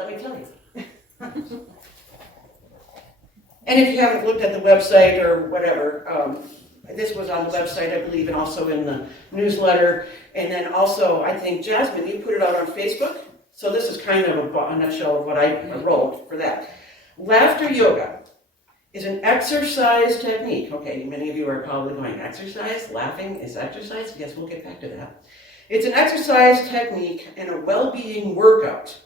let me tell you. And if you haven't looked at the website or whatever, this was on the website, I believe, and also in the newsletter. And then also, I think, Jasmine, you put it out on Facebook. So this is kind of a nutshell of what I wrote for that. Laughter yoga is an exercise technique. Okay, many of you are probably going, exercise? Laughing is exercise? Yes, we'll get back to that. It's an exercise technique and a well-being workout.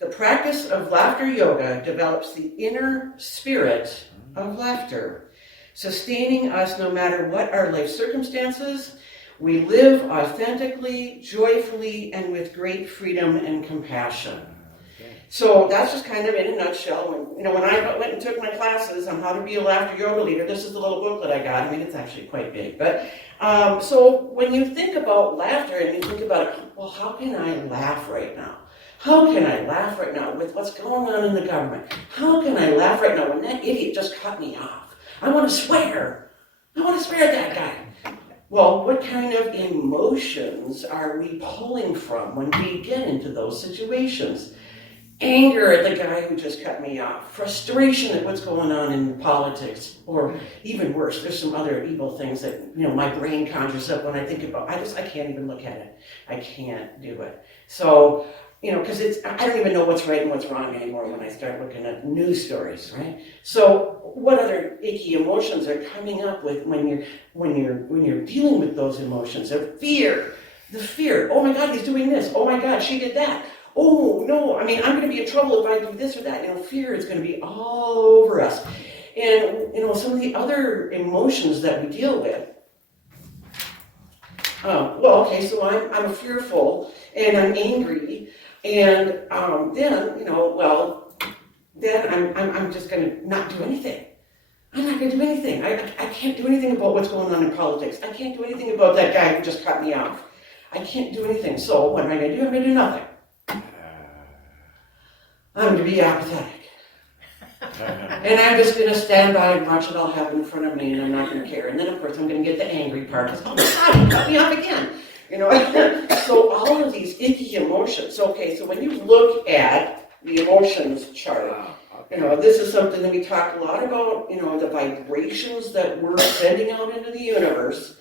The practice of laughter yoga develops the inner spirit of laughter, sustaining us no matter what our life circumstances. We live authentically, joyfully, and with great freedom and compassion. So that's just kind of in a nutshell. When I went and took my classes on how to be a laughter yoga leader, this is the little booklet I got. I mean, it's actually quite big. But so when you think about laughter and you think about, well, how can I laugh right now? How can I laugh right now with what's going on in the government? How can I laugh right now when that idiot just cut me off? I want to swear. I want to swear at that guy. Well, what kind of emotions are we pulling from when we get into those situations? Anger at the guy who just cut me off. Frustration at what's going on in politics. Or even worse, there's some other evil things that, my brain conjures up when I think about. I can't even look at it. I can't do it. So, because I don't even know what's right and what's wrong anymore when I start looking at news stories, right? So what other icky emotions are coming up with when you're dealing with those emotions? The fear. Oh my God, he's doing this. Oh my God, she did that. Oh no, I'm going to be in trouble if I do this or that. Fear is going to be all over us. And some of the other emotions that we deal with. So I'm fearful and I'm angry. And then I'm just going to not do anything. I'm not going to do anything. I can't do anything about what's going on in politics. I can't do anything about that guy who just cut me off. I can't do anything. So what am I going to do? I'm going to do nothing. I'm going to be apathetic. And I'm just going to stand by and watch it all happen in front of me, and I'm not going to care. And then, of course, I'm going to get the angry part, because, oh my God, you cut me off again. So all of these icky emotions. Okay, so when you look at the emotions chart, this is something that we talk a lot about, the vibrations that we're sending out into the universe.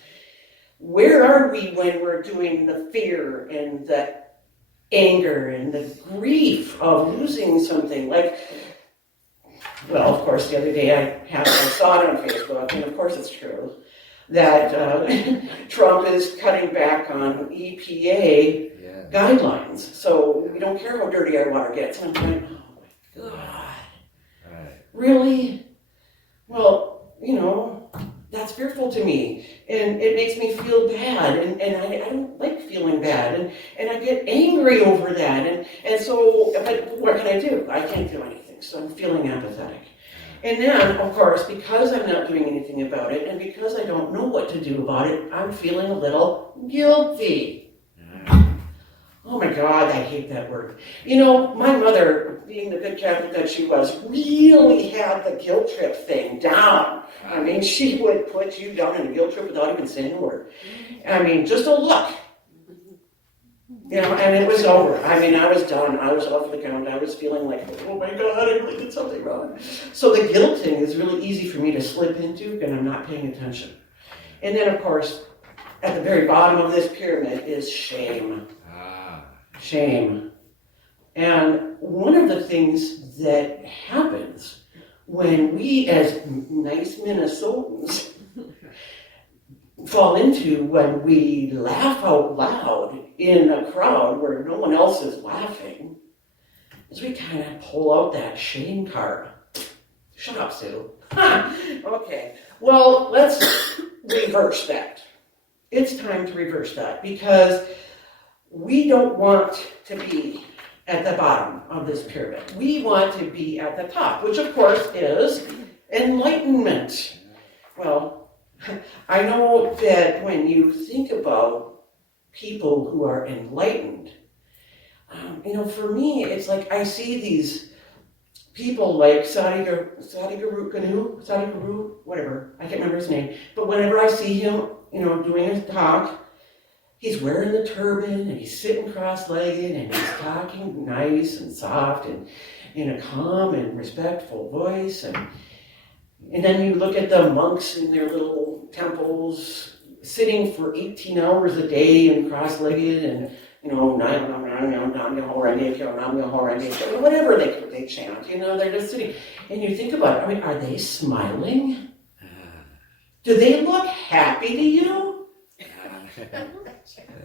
Where are we when we're doing the fear and the anger and the grief of losing something? Well, of course, the other day I saw it on Facebook, and of course it's true, that Trump is cutting back on EPA guidelines. So we don't care how dirty our water gets. And I'm going, oh my God. Right. Really? Well, that's fearful to me. And it makes me feel bad. And I don't like feeling bad. And I get angry over that. And so, but what can I do? I can't do anything. So I'm feeling apathetic. And then, of course, because I'm not doing anything about it, and because I don't know what to do about it, I'm feeling a little guilty. Oh my God, I hate that word. My mother, being the good Catholic that she was, really had the guilt trip thing down. I mean, she would put you down in a guilt trip without even saying a word. I mean, just a look. And it was over. I mean, I was done. I was off the count. I was feeling like, oh my God, I really did something wrong. So the guilt thing is really easy for me to slip into when I'm not paying attention. And then, of course, at the very bottom of this pyramid is shame. Shame. And one of the things that happens when we, as nice Minnesotans, fall into when we laugh out loud in a crowd where no one else is laughing, is we kind of pull out that shame card. Shut up, Sue. Okay. Well, let's reverse that. It's time to reverse that, because we don't want to be at the bottom of this pyramid. We want to be at the top, which of course is enlightenment. Well, I know that when you think about people who are enlightened, for me, it's like I see these people like Sadhguru, whatever, I can't remember his name, but whenever I see him, doing his talk, he's wearing the turban and he's sitting cross-legged and he's talking nice and soft and in a calm and respectful voice. And then you look at the monks in their little temples sitting for 18 hours a day and cross-legged and, whatever they chant, they're just sitting. And you think about it, I mean, are they smiling? Do they look happy to you?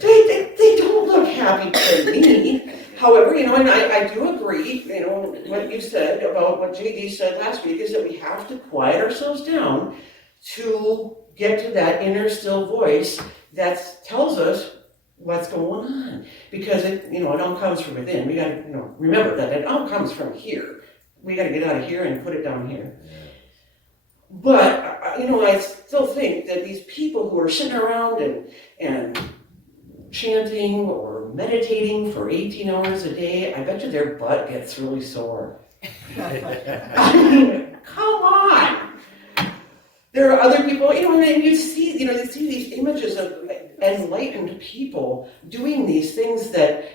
They don't look happy to me. However, and I do agree, what you said about what JD said last week is that we have to quiet ourselves down to get to that inner still voice that tells us what's going on. Because it all comes from within. We got to, remember that it all comes from here. We got to get out of here and put it down here. Yeah. But, I still think that these people who are sitting around and chanting or meditating for 18 hours a day, I bet you their butt gets really sore. I mean, come on! There are other people, and you see these images of enlightened people doing these things that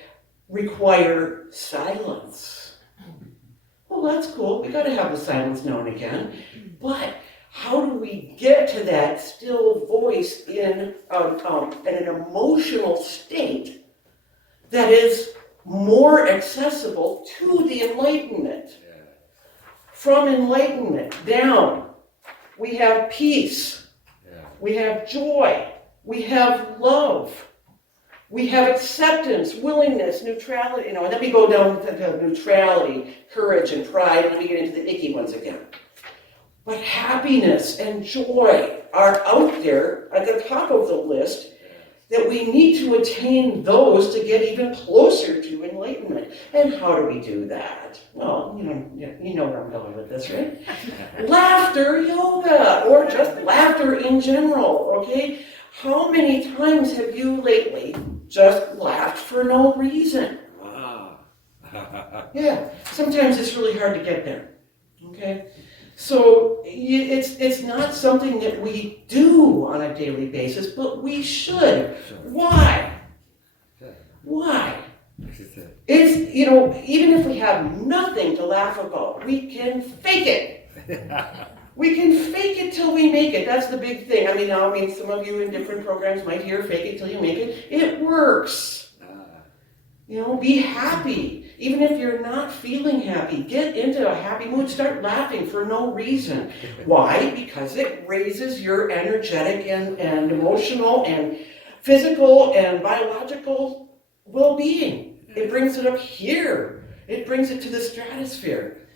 require silence. Well, that's cool. We got to have the silence now and again. But how do we get to that still voice in an emotional state that is more accessible to the enlightenment? Yeah. From enlightenment down, we have peace, we have joy, we have love, we have acceptance, willingness, neutrality, and then we go down to neutrality, courage, and pride, and then we get into the icky ones again. But happiness and joy are out there at the top of the list that we need to attain those to get even closer to enlightenment. And how do we do that? Well, you know where I'm going with this, right? Laughter yoga, or just laughter in general, okay? How many times have you lately just laughed for no reason? Wow. Yeah, sometimes it's really hard to get there, okay? So it's not something that we do on a daily basis, but we should. Why? Why? It's, even if we have nothing to laugh about, we can fake it. We can fake it till we make it. That's the big thing. Some of you in different programs might hear fake it till you make it. It works. Be happy. Even if you're not feeling happy, get into a happy mood. Start laughing for no reason. Why? Because it raises your energetic and emotional and physical and biological well-being. It brings it up here. It brings it to the stratosphere.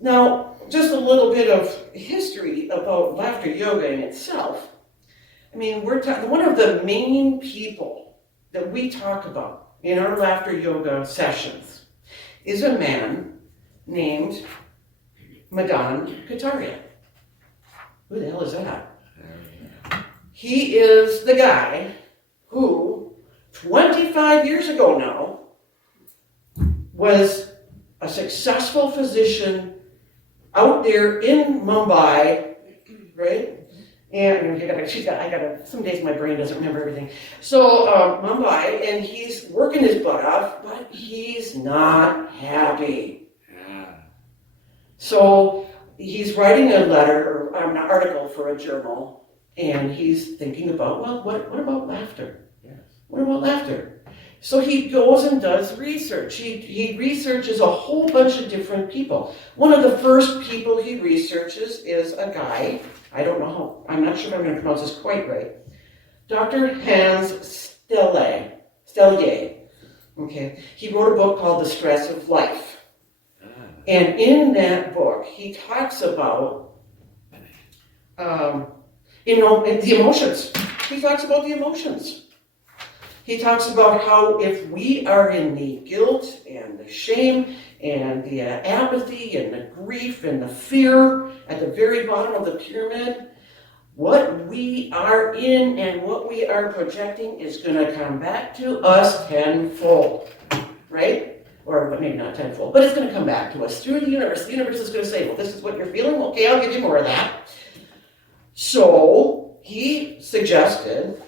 Now, just a little bit of history about laughter yoga in itself. One of the main people that we talk about in our laughter yoga sessions is a man named Madan Kataria. Who the hell is that? He is the guy who, 25 years ago now, was a successful physician out there in Mumbai, right? And some days my brain doesn't remember everything. So Mumbai, and he's working his butt off, but he's not happy. Yeah. So he's writing a letter, or an article for a journal, and he's thinking about, well, what about laughter? Yes. What about laughter? So he goes and does research. He researches a whole bunch of different people. One of the first people he researches is a guy, I'm not sure if I'm going to pronounce this quite right, Dr. Hans Stellier. Okay, he wrote a book called The Stress of Life. And in that book, he talks about, the emotions. He talks about the emotions. He talks about how if we are in the guilt and the shame and the apathy and the grief and the fear at the very bottom of the pyramid, what we are in and what we are projecting is going to come back to us tenfold, right? Or maybe not tenfold, but it's going to come back to us through the universe. The universe is going to say, well, this is what you're feeling. Okay, I'll give you more of that. So he suggested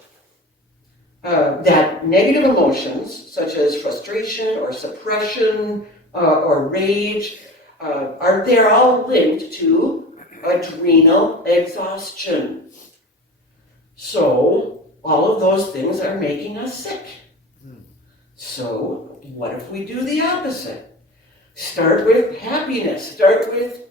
that negative emotions, such as frustration or suppression or rage, they're all linked to adrenal exhaustion. So all of those things are making us sick. So what if we do the opposite? Start with happiness, start with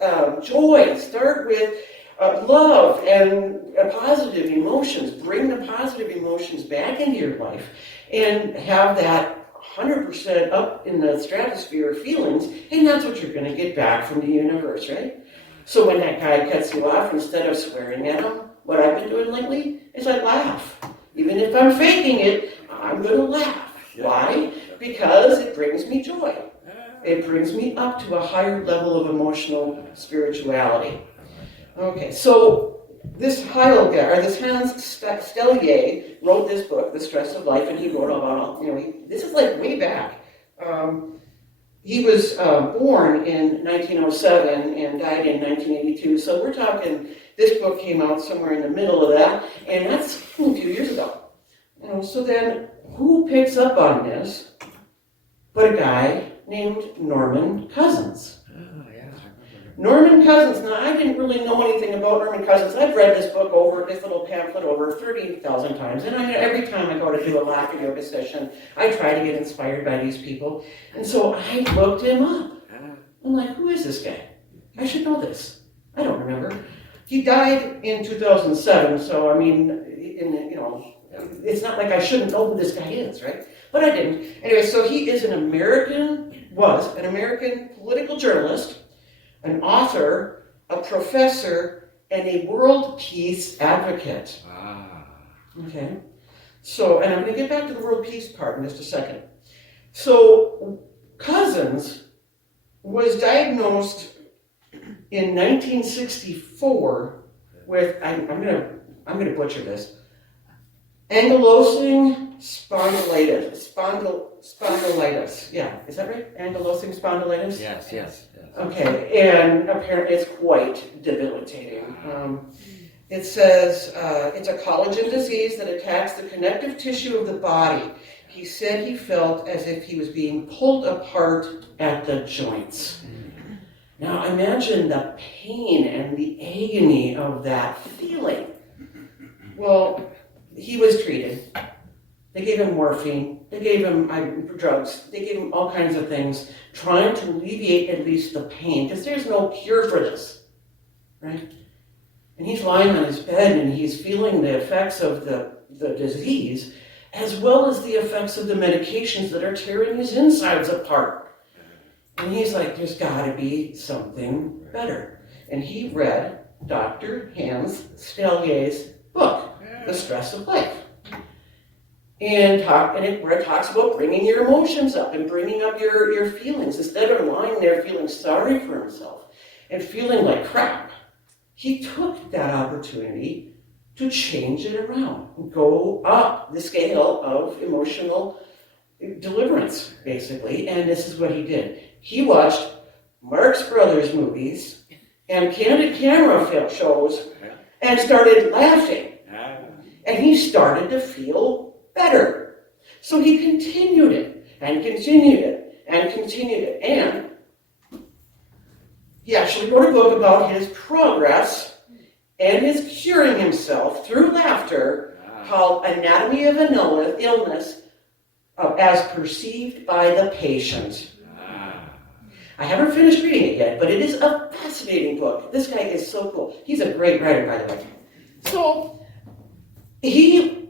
joy, start with love and positive emotions. Bring the positive emotions back into your life and have that 100% up in the stratosphere of feelings, and that's what you're going to get back from the universe, right? So when that guy cuts you off, instead of swearing at him, what I've been doing lately is I laugh. Even if I'm faking it, I'm going to laugh. Why? Because it brings me joy. It brings me up to a higher level of emotional spirituality. Okay, so this Hans Stellier wrote this book, The Stress of Life, and he wrote about, this is like way back. He was born in 1907 and died in 1982, so we're talking, this book came out somewhere in the middle of that, and that's a few years ago. So then, who picks up on this but a guy named Norman Cousins? Norman Cousins. Now, I didn't really know anything about Norman Cousins. I've read this little pamphlet over 30,000 times, and every time I go to do a laughter yoga session, I try to get inspired by these people. And so I looked him up. I'm like, who is this guy? I should know this. I don't remember. He died in 2007, so I mean, it's not like I shouldn't know who this guy is, right? But I didn't. Anyway, so he is was an American political journalist, an author, a professor, and a world peace advocate. Okay. So, and I'm going to get back to the world peace part in just a second. So, Cousins was diagnosed in 1964 with, I'm going to butcher this, ankylosing spondylitis. Spondylitis. Yeah, is that right? Ankylosing spondylitis? Yes. Okay, and apparently it's quite debilitating. It says it's a collagen disease that attacks the connective tissue of the body. He said he felt as if he was being pulled apart at the joints. Now imagine the pain and the agony of that feeling. Well, he was treated. They gave him morphine. They gave him drugs. They gave him all kinds of things, trying to alleviate at least the pain, because there's no cure for this, right? And he's lying on his bed and he's feeling the effects of the disease, as well as the effects of the medications that are tearing his insides apart. And he's like, there's got to be something better. And he read Dr. Hans Stellier's book, The Stress of Life. Where it talks about bringing your emotions up and bringing up your feelings. Instead of lying there feeling sorry for himself and feeling like crap, he took that opportunity to change it around and go up the scale of emotional deliverance, basically. And this is what he did. He watched Marx Brothers movies and candid camera shows and started laughing. And he started to feel better. So he continued it, and continued it, and continued it. And he actually wrote a book about his progress and his curing himself through laughter called Anatomy of an Illness as Perceived by the Patient. I haven't finished reading it yet, but it is a fascinating book. This guy is so cool. He's a great writer, by the way. So he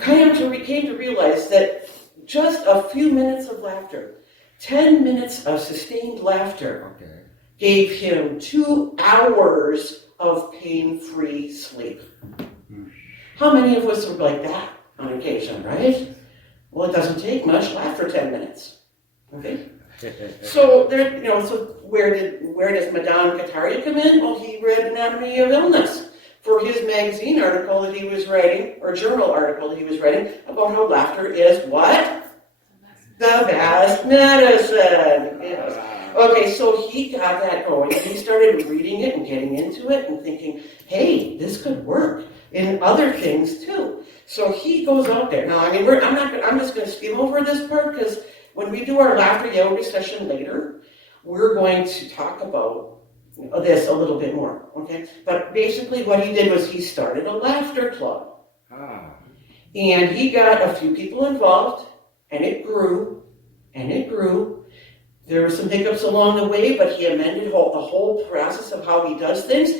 came to realize that just a few minutes of laughter, 10 minutes of sustained laughter, gave him 2 hours of pain-free sleep. How many of us are like that on occasion, right? Well, it doesn't take much. Laugh for 10 minutes. Okay? So where does Madame Kataria come in? Well, he read Anatomy of Illness for his magazine article that he was writing, or journal article that he was writing, about how laughter is what? The best medicine. Yes. Okay, so he got that going, and he started reading it and getting into it and thinking, hey, this could work in other things too. So he goes out there. Now, I mean, I'm just going to skim over this part because when we do our laughter yoga session later, we're going to talk about this a little bit more, okay? But basically what he did was he started a laughter club. And he got a few people involved, and it grew, and it grew. There were some hiccups along the way, but he amended the whole process of how he does things.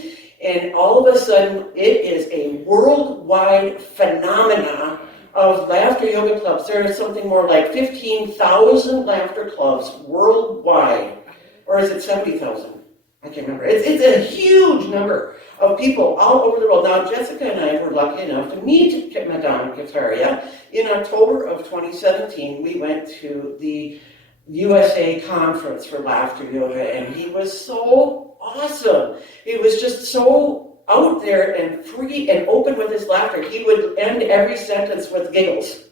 And all of a sudden, it is a worldwide phenomena of laughter yoga clubs. There are something more like 15,000 laughter clubs worldwide. Or is it 70,000? I can't remember. It's a huge number of people all over the world. Now, Jessica and I were lucky enough to meet Madame Kataria in October of 2017. We went to the USA conference for laughter yoga, and he was so awesome. He was just so out there and free and open with his laughter. He would end every sentence with giggles.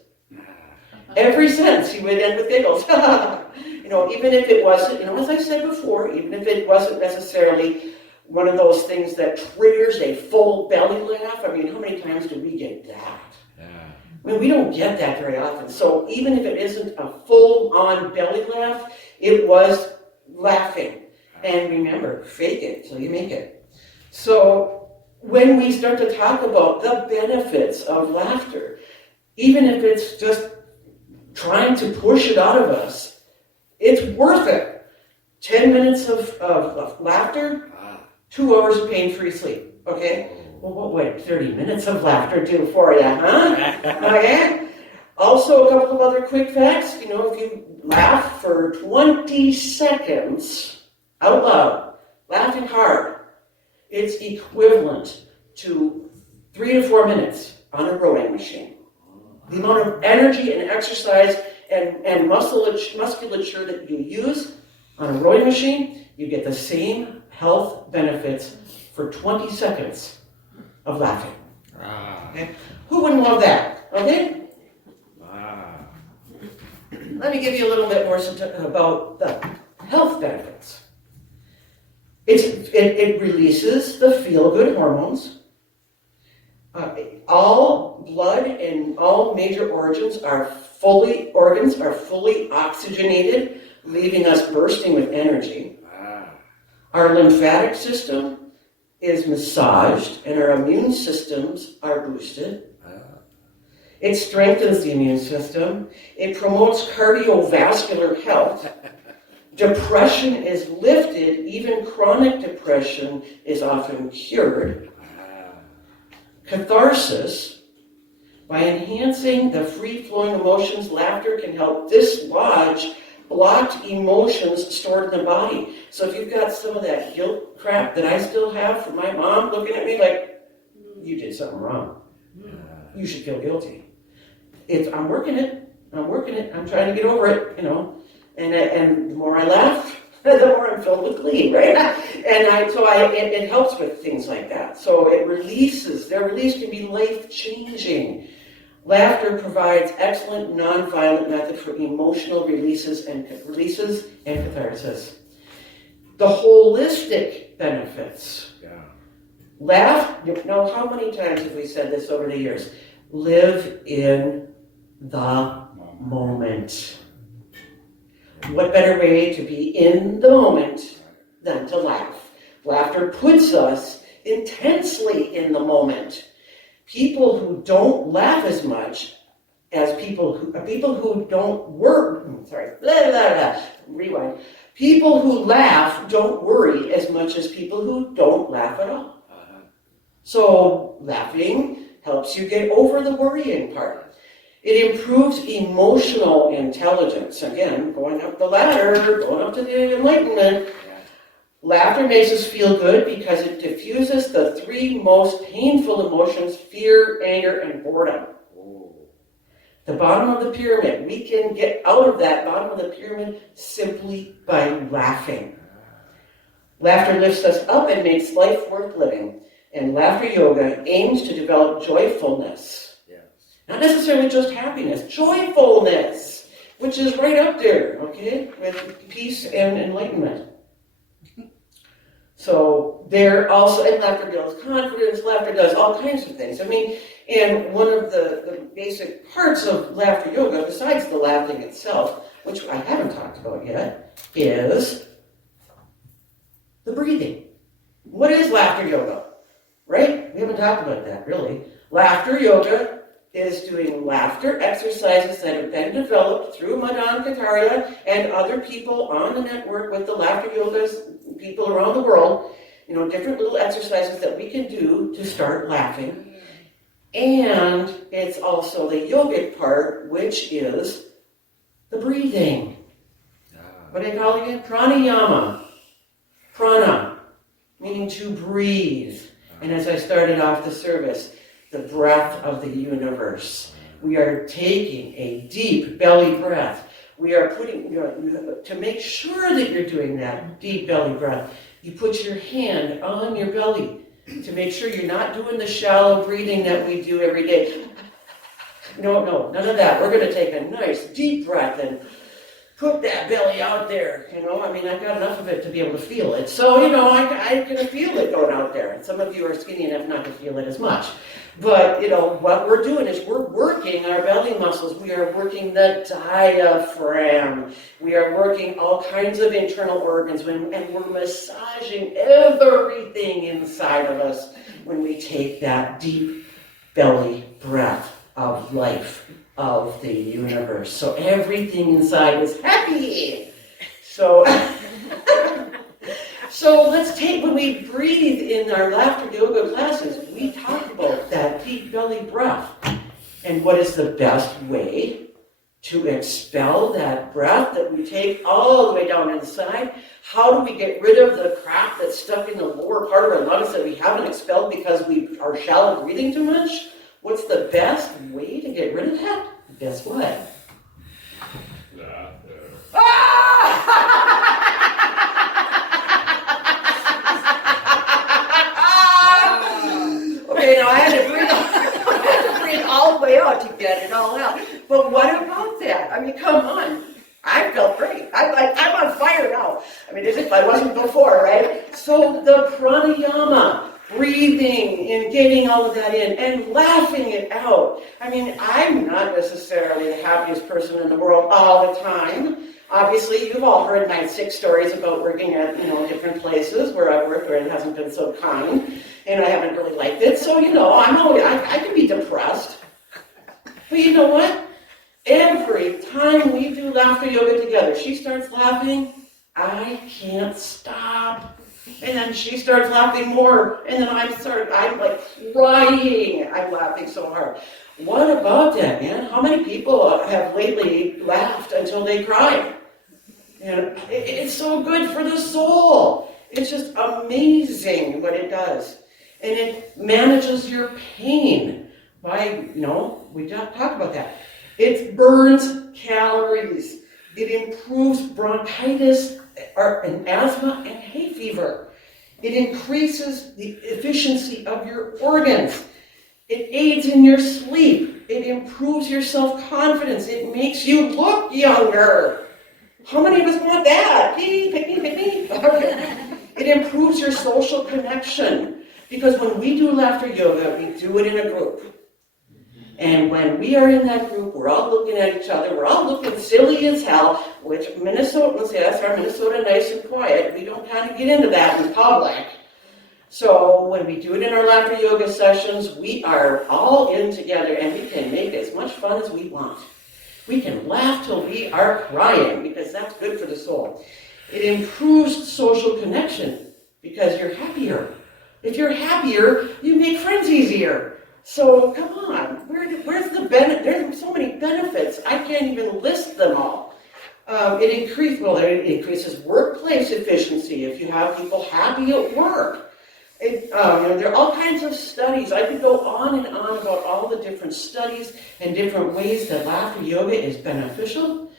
Every sentence he would end with giggles. Even if it wasn't, as I said before, even if it wasn't necessarily one of those things that triggers a full belly laugh. I mean, how many times do we get that? Yeah. I mean, we don't get that very often. So even if it isn't a full-on belly laugh, it was laughing. And remember, fake it till you make it. So when we start to talk about the benefits of laughter, even if it's just trying to push it out of us, it's worth it. 10 minutes of laughter, 2 hours of pain-free sleep, okay? Well, what would 30 minutes of laughter do for you, huh? Okay? Also, a couple of other quick facts. If you laugh for 20 seconds out loud, laughing hard, it's equivalent to 3 to 4 minutes on a rowing machine. The amount of energy and exercise and musculature that you use on a rowing machine, you get the same health benefits for 20 seconds of laughing. Okay? Who wouldn't love that? Okay? Let me give you a little bit more about the health benefits. It releases the feel-good hormones. All blood and all major organs are fully oxygenated, leaving us bursting with energy. Our lymphatic system is massaged and our immune systems are boosted. It strengthens the immune system. It promotes cardiovascular health. Depression is lifted. Even chronic depression is often cured. Catharsis. By enhancing the free-flowing emotions, laughter can help dislodge blocked emotions stored in the body. So if you've got some of that guilt crap that I still have from my mom looking at me like, you did something wrong. You should feel guilty. I'm working it. I'm trying to get over it, And the more I laugh, the more I'm filled with glee, right? It helps with things like that. So their release can be life-changing. Laughter provides excellent non-violent method for emotional releases and catharsis. The holistic benefits. Yeah. Laugh. How many times have we said this over the years? Live in the moment. What better way to be in the moment than to laugh? Laughter puts us intensely in the moment. People who don't laugh as much as people who don't work. Rewind. People who laugh don't worry as much as people who don't laugh at all. So laughing helps you get over the worrying part. It improves emotional intelligence. Again, going up the ladder, going up to the enlightenment. Laughter makes us feel good because it diffuses the 3 most painful emotions: fear, anger, and boredom. The bottom of the pyramid. We can get out of that bottom of the pyramid simply by laughing. Laughter lifts us up and makes life worth living. And laughter yoga aims to develop joyfulness. Yes. Not necessarily just happiness, joyfulness, which is right up there, okay, with peace and enlightenment. So they're also, and laughter builds confidence, laughter does all kinds of things. I mean, and one of the basic parts of laughter yoga, besides the laughing itself, which I haven't talked about yet, is the breathing. What is laughter yoga? Right? We haven't talked about that, really. Laughter yoga is doing laughter exercises that have been developed through Madan Kataria and other people on the network with the laughter yogas, people around the world, different little exercises that we can do to start laughing. And it's also the yogic part, which is the breathing. What do they call it again? Pranayama. Prana, meaning to breathe. And as I started off the service, the breath of the universe. We are taking a deep belly breath. We are putting, to make sure that you're doing that deep belly breath, you put your hand on your belly to make sure you're not doing the shallow breathing that we do every day. No, none of that. We're going to take a nice deep breath and put that belly out there. I've got enough of it to be able to feel it. So, I can feel it going out there. Some of you are skinny enough not to feel it as much. But, what we're doing is we're working our belly muscles. We are working the diaphragm. We are working all kinds of internal organs, and we're massaging everything inside of us when we take that deep belly breath of life, of the universe. So everything inside is happy. So let's take, when we breathe in our laughter yoga classes, we talk about that deep belly breath and what is the best way to expel that breath that we take all the way down inside. How do we get rid of the crap that's stuck in the lower part of our lungs that we haven't expelled because we are shallow breathing too much? What's the best way to get rid of that? Guess what? Okay, now I had to breathe all the way out to get it all out. But what about that? Come on. I felt great. I'm on fire now. As if I wasn't before, right? So the pranayama, breathing and getting all of that in and laughing it out. I'm not necessarily the happiest person in the world all the time. Obviously, you've all heard LSICC stories about working at, different places where I've worked where it hasn't been so kind, and I haven't really liked it. So, I can be depressed. But you know what? Every time we do laughter yoga together, she starts laughing, I can't stop. And then she starts laughing more, and then I'm like crying. I'm laughing so hard. What about that, man? How many people have lately laughed until they cried? It's so good for the soul. It's just amazing what it does. And it manages your pain by, we talk about that. It burns calories. It improves bronchitis and asthma and hay fever. It increases the efficiency of your organs. It aids in your sleep. It improves your self-confidence. It makes you look younger. How many of us want that? Pick me. Okay. It improves your social connection. Because when we do laughter yoga, we do it in a group. And when we are in that group, we're all looking at each other. We're all looking silly as hell, which Minnesotans, yes, are Minnesota nice and quiet. We don't kind of get into that in public. So when we do it in our laughter yoga sessions, we are all in together and we can make as much fun as we want. We can laugh till we are crying because that's good for the soul. It improves social connection because you're happier. If you're happier, you make friends easier. So come on, where's the benefit? There's so many benefits. I can't even list them all. It increases workplace efficiency if you have people happy at work. There are all kinds of studies. I could go on and on about all the different studies and different ways that laughter yoga is beneficial.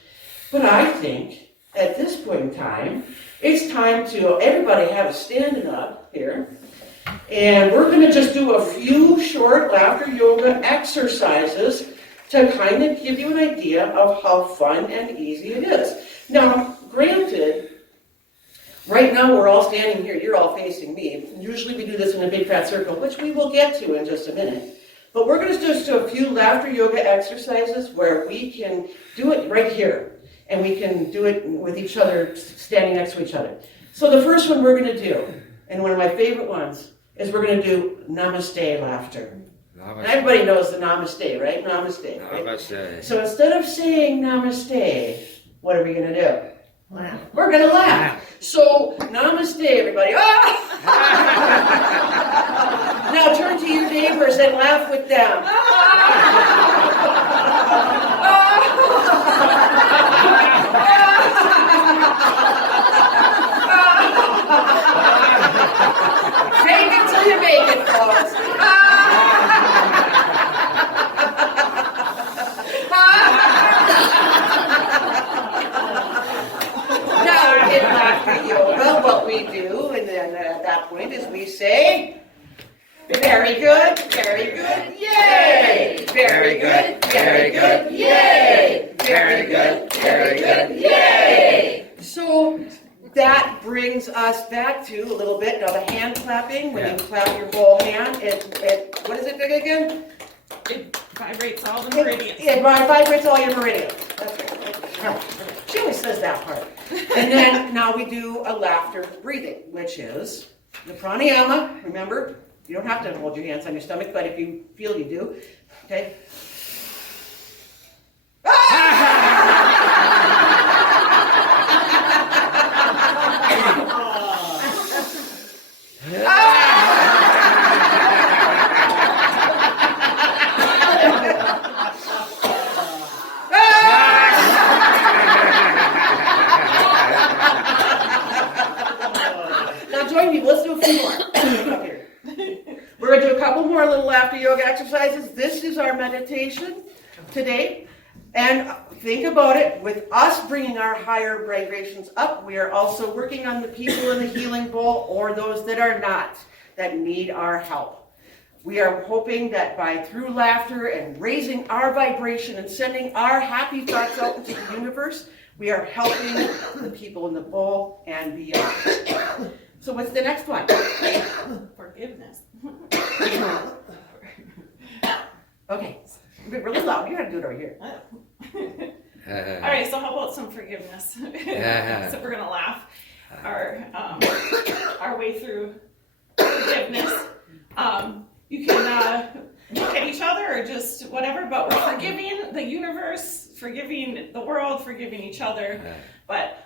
But I think at this point in time, it's time to everybody have a standing up here. And we're going to just do a few short laughter yoga exercises to kind of give you an idea of how fun and easy it is. Now, granted, Right now, we're all standing here, you're all facing me. Usually we do this in a big fat circle, which we will get to in just a minute. But we're going to just do a few laughter yoga exercises where we can do it right here. And we can do it with each other, standing next to each other. So the first one we're going to do, and one of my favorite ones, is we're going to do namaste laughter. Namaste. And everybody knows the namaste, right? Namaste. Right? Namaste. So instead of saying namaste, what are we going to do? Laugh. We're going to laugh. So namaste, everybody. Ah! Now turn to your neighbors and laugh with them. Fake it till you make it, folks. Now in laughter yoga, what we do, and then at that point is we say, very good, yay! Very good, yay! Very good, yay! So that brings us back to a little bit of a hand clapping. When you clap your whole hand, what is it again? It vibrates all the meridians. It vibrates all your meridians. That's right. She always says that part. And then now we do a laughter breathing, which is the pranayama. Remember, you don't have to hold your hands on your stomach, but if you feel you do, okay? Now join me, let's do a few more. Up here. We're going to do a couple more little laughter yoga exercises. This is our meditation today. And think about it, with us bringing our higher vibrations up, we are also working on the people in the healing bowl or those that are not, that need our help. We are hoping that through laughter and raising our vibration and sending our happy thoughts out into the universe, we are helping the people in the bowl and beyond. So what's the next one? Forgiveness. Okay, a bit really loud. You gotta do it over here. All right, so how about some forgiveness? So we're gonna laugh our way through forgiveness. You can look at each other or just whatever, but we're forgiving the universe, forgiving the world, forgiving each other. But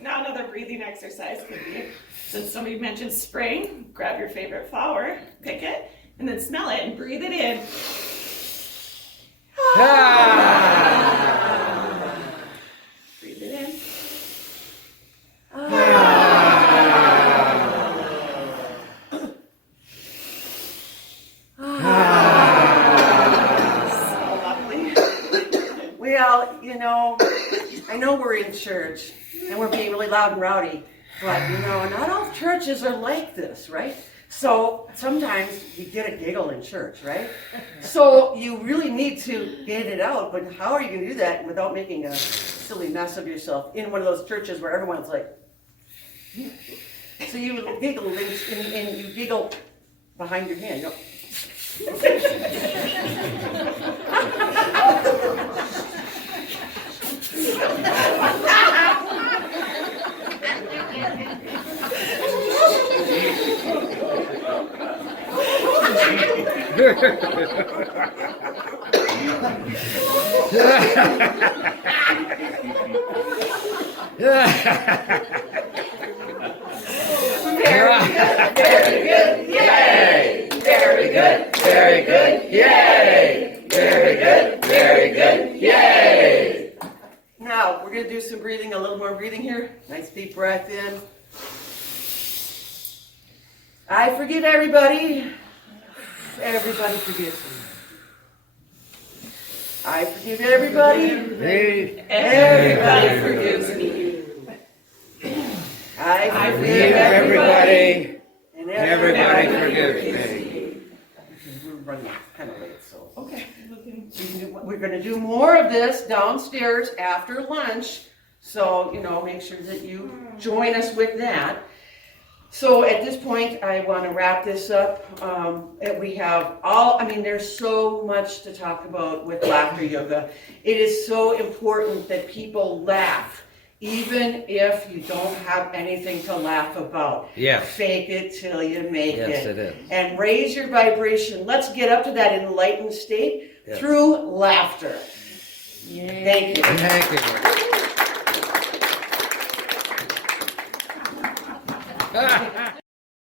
now another breathing exercise could be, since somebody mentioned spring, grab your favorite flower, pick it, and then smell it and breathe it in. Breathe it in. So lovely. Well, I know we're in church and we're being really loud and rowdy, but not all churches are like this, right? So sometimes you get a giggle in church, right? So you really need to get it out, but how are you going to do that without making a silly mess of yourself in one of those churches where everyone's like, so you giggle and you giggle behind your hand. Very good, yay! Very good, yay! Very good, yay! Now, we're going to do some breathing, a little more breathing here. Nice deep breath in. I forgive everybody. Everybody forgives me. I forgive everybody. Everybody forgives me. I Forgive everybody, and and everybody forgives me. We're running kind of late, so. Okay. We're gonna do more of this downstairs after lunch, so, make sure that you join us with that. So at this point, I wanna wrap this up. We have there's so much to talk about with laughter yoga. It is so important that people laugh, even if you don't have anything to laugh about. Yes. Fake it till you make it. Yes, it is. And raise your vibration. Let's get up to that enlightened state through laughter. Thank you. Thank you.